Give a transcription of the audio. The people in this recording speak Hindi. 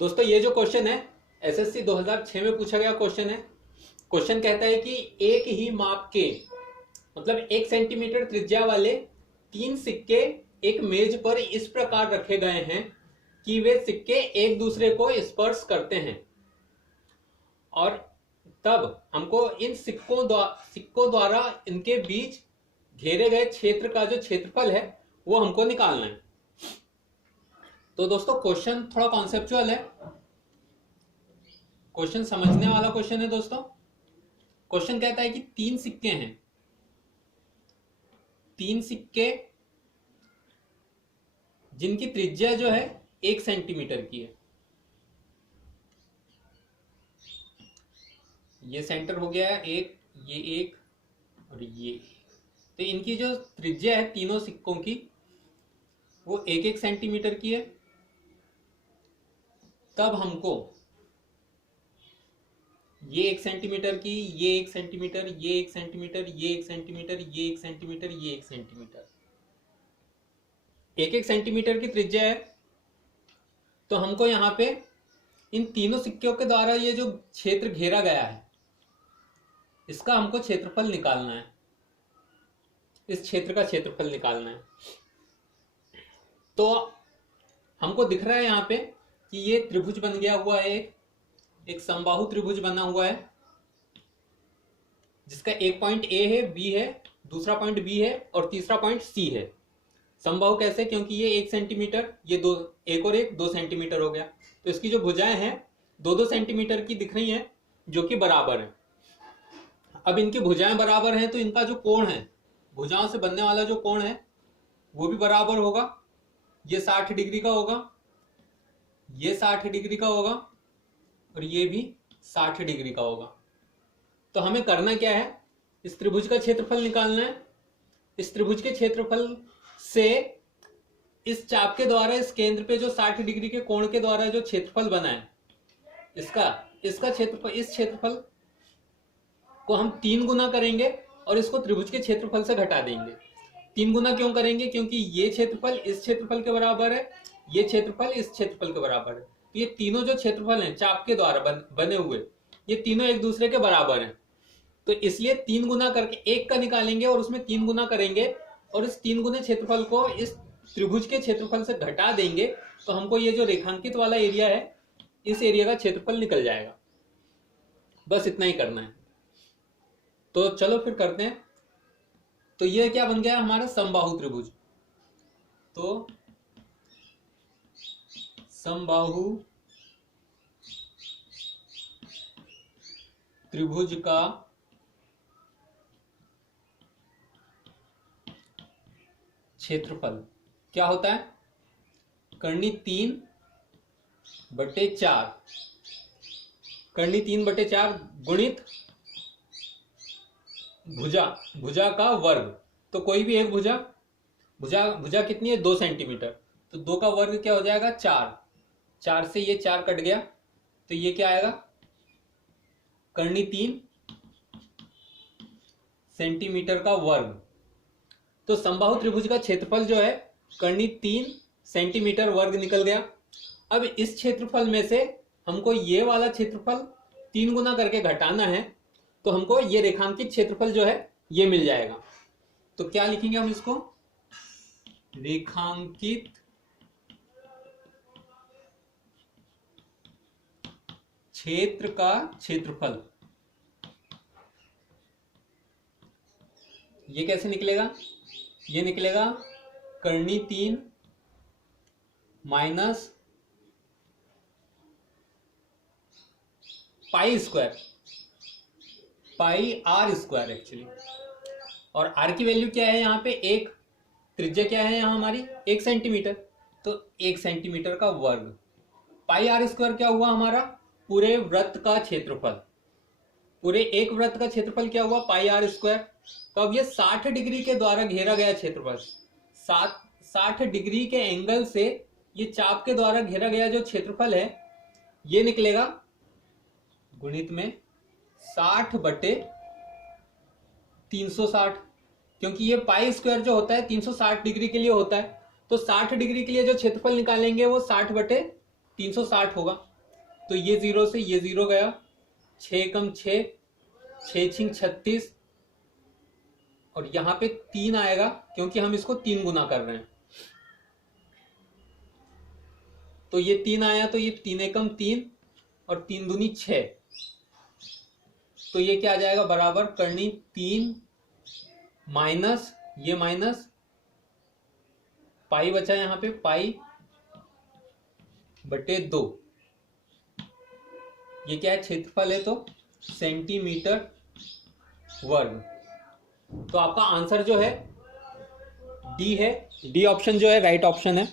दोस्तों ये जो क्वेश्चन है एसएससी 2006 में पूछा गया क्वेश्चन है। क्वेश्चन कहता है कि एक ही माप के मतलब 1 सेंटीमीटर त्रिज्या वाले 3 सिक्के एक मेज पर इस प्रकार रखे गए हैं कि वे सिक्के एक दूसरे को स्पर्श करते हैं और तब हमको इन सिक्कों द्वारा इनके बीच घेरे गए क्षेत्र का जो क्षेत्रफल है वो हमको निकालना है। तो दोस्तों क्वेश्चन थोड़ा कॉन्सेप्चुअल है, क्वेश्चन समझने वाला क्वेश्चन है। दोस्तों क्वेश्चन कहता है कि 3 सिक्के हैं, 3 सिक्के जिनकी त्रिज्या जो है 1 सेंटीमीटर की है। ये सेंटर हो गया एक, ये एक और ये। तो इनकी जो त्रिज्या है तीनों सिक्कों की वो 1-1 सेंटीमीटर की है। तब हमको ये 1 सेंटीमीटर की, ये 1 सेंटीमीटर, ये 1 सेंटीमीटर, ये 1 सेंटीमीटर, ये 1 सेंटीमीटर, ये 1 सेंटीमीटर, 1-1 सेंटीमीटर की त्रिज्या है। तो हमको यहाँ पे इन तीनों सिक्कों के द्वारा ये जो क्षेत्र घेरा गया है इसका हमको क्षेत्रफल निकालना है, इस क्षेत्र का क्षेत्रफल निकालना है। तो हमको दिख रहा है यहाँ पे कि ये त्रिभुज बन गया हुआ है, एक समबाहु त्रिभुज बना हुआ है जिसका एक पॉइंट ए है, बी है, दूसरा पॉइंट बी है और तीसरा पॉइंट सी है। समबाहु कैसे? क्योंकि ये 1 सेंटीमीटर, ये दो, एक और एक 2 सेंटीमीटर हो गया। तो इसकी जो भुजाएं हैं 2-2 सेंटीमीटर की दिख रही हैं जो कि बराबर है। अब इनकी भुजाएं बराबर हैं तो इनका जो कोण है, भुजाओं से बनने वाला जो कोण है वो भी बराबर होगा। ये 60 डिग्री का होगा, ये 60 डिग्री का होगा और ये भी 60 डिग्री का होगा। तो हमें करना क्या है, इस त्रिभुज का क्षेत्रफल निकालना है। इस त्रिभुज के क्षेत्रफल से इस चाप के द्वारा इस केंद्र पे जो 60 डिग्री के कोण के द्वारा जो क्षेत्रफल बना है इसका क्षेत्रफल, इस क्षेत्रफल को हम 3 गुना करेंगे और इसको त्रिभुज के क्षेत्रफल से घटा देंगे। 3 गुना क्यों करेंगे? क्योंकि ये क्षेत्रफल इस क्षेत्रफल के बराबर है, ये क्षेत्रफल इस क्षेत्रफल के बराबर है। तो ये तीनों जो क्षेत्रफल हैं चाप के द्वारा बने हुए, ये तीनों एक दूसरे के बराबर हैं। तो इसलिए 3 गुना करके 1 का निकालेंगे और उसमें 3 गुना करेंगे और इस 3 गुने क्षेत्रफल को इस त्रिभुज के क्षेत्रफल से घटा देंगे तो हमको ये जो रेखांकित वाला एरिया है इस एरिया का क्षेत्रफल निकल जाएगा। बस इतना ही करना है। तो चलो फिर करते हैं। तो ये क्या बन गया हमारा समबाहु त्रिभुज। तो समबाहु त्रिभुज का क्षेत्रफल क्या होता है? कर्णी 3/4, कर्णी 3/4 गुणित भुजा का वर्ग। तो कोई भी एक भुजा कितनी है? 2 सेंटीमीटर। तो 2 का वर्ग क्या हो जाएगा? 4। 4 से ये 4 कट गया तो ये क्या आएगा? कर्णी 3 सेंटीमीटर का वर्ग। तो समबाहु त्रिभुज का क्षेत्रफल जो है कर्णी 3 सेंटीमीटर वर्ग निकल गया। अब इस क्षेत्रफल में से हमको ये वाला क्षेत्रफल 3 गुना करके घटाना है तो हमको ये रेखांकित क्षेत्रफल जो है ये मिल जाएगा। तो क्या लिखेंगे हम इसको? रेखांकित क्षेत्र का क्षेत्रफल। ये कैसे निकलेगा? ये निकलेगा कर्णी 3 minus pi square, pi R square actually. और आर की वैल्यू क्या है यहाँ पे? 1। त्रिज्या क्या है यहाँ हमारी? 1 सेंटीमीटर। तो 1 सेंटीमीटर का वर्ग। पाई आर स्क्वायर क्या हुआ हमारा? पूरे वृत्त का क्षेत्रफल। पूरे एक वृत्त का क्षेत्रफल क्या हुआ? पाई आर स्क्वायर। तो अब ये 60 डिग्री के द्वारा घेरा गया क्षेत्रफल, 60 डिग्री के एंगल से ये चाप के द्वारा घेरा गया जो क्षेत्रफल है ये निकलेगा गुणित में 60/360, क्योंकि ये पाई स्क्वायर जो होता है 360 डिग्री के लिए होता है। तो 60 डिग्री के लिए जो क्षेत्रफल निकालेंगे वो 60/360 होगा। तो ये 0 से ये 0 गया, 6 कम 6, 6 छिंग 36, और यहाँ पे 3 आएगा क्योंकि हम इसको 3 गुना कर रहे हैं। तो ये 3 आया, तो ये 3 एकम 3 और 3 दूनी 6, तो ये क्या आ जाएगा बराबर करनी 3 माइनस ये माइनस पाई बचा यहाँ पे, पाई बटे 2। ये क्या है, क्षेत्रफल है, तो सेंटीमीटर वर्ग। तो आपका आंसर जो है डी है, डी ऑप्शन जो है राइट ऑप्शन है।